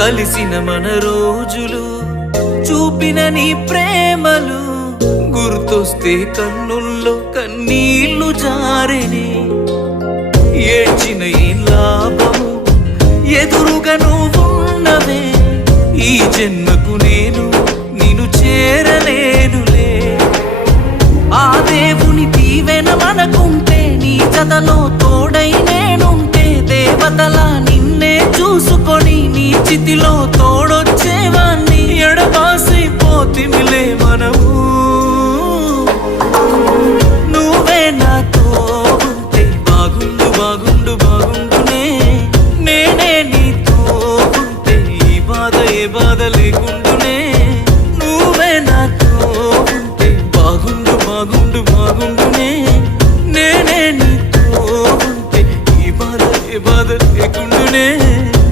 కలిసిన మన రోజులు చూపిన నీ ప్రేమలు గుర్తొస్తే కన్నుల్లో కన్నీళ్లు జారెనే. ఏడ్చిన ఈ లాభము ఎదురుగా నువ్వున్నవే, ఈ జన్మకు నేను నిన్ను చేరలేనులే. ఆ దేవుని దీవెన మనకుంటే, నీ జతలో తోడై నేనుంటే, దేవతలా నిన్నే చూసుకొని నీ చితిలో తోడ